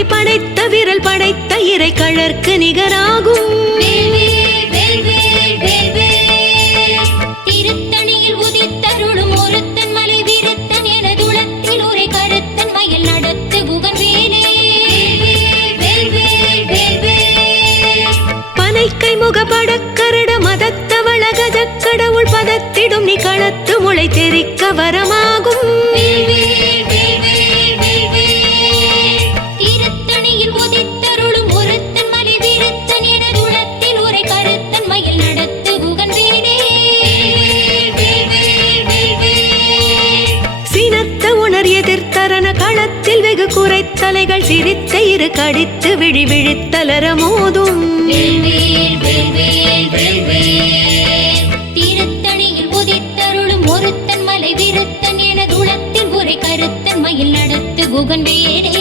பிடி படைத்த விரல் படைத்த இறை கழற்கு நிகராகும். திருத்தணியில் உதித்தருளும் ஒருத்தன் மலை விருத்தன் எனதுளத்தில் உரை கருத்தன் மயில் நடத்து குகன் வேலே. பனைக்கை முகப்படக்கரட மதத்தவள கஜக்கடவுள் பதத்திடும் நீ களத்து முளை தெரிக்க வரமாகும். திருத்தணியில் உதித்தருளும் ஒருத்தன் மலை விருத்தன் எனதுளத்தில் உரை கருத்தன் மயில் நடத்து குகன் வேலே. சினத்த உணர் எதிர்த்தரன களத்தில் வெகு குறைத்தலைகள் சிரித்த இரு கடித்து விழி விழித்தலர மோதும். திருத்தணியில் உதித்தருளும் ஒருத்தன் மலை விருத்தன் எனதுளத்தில் உரை கருத்தன் மயில் நடத்து குகன் வேலே.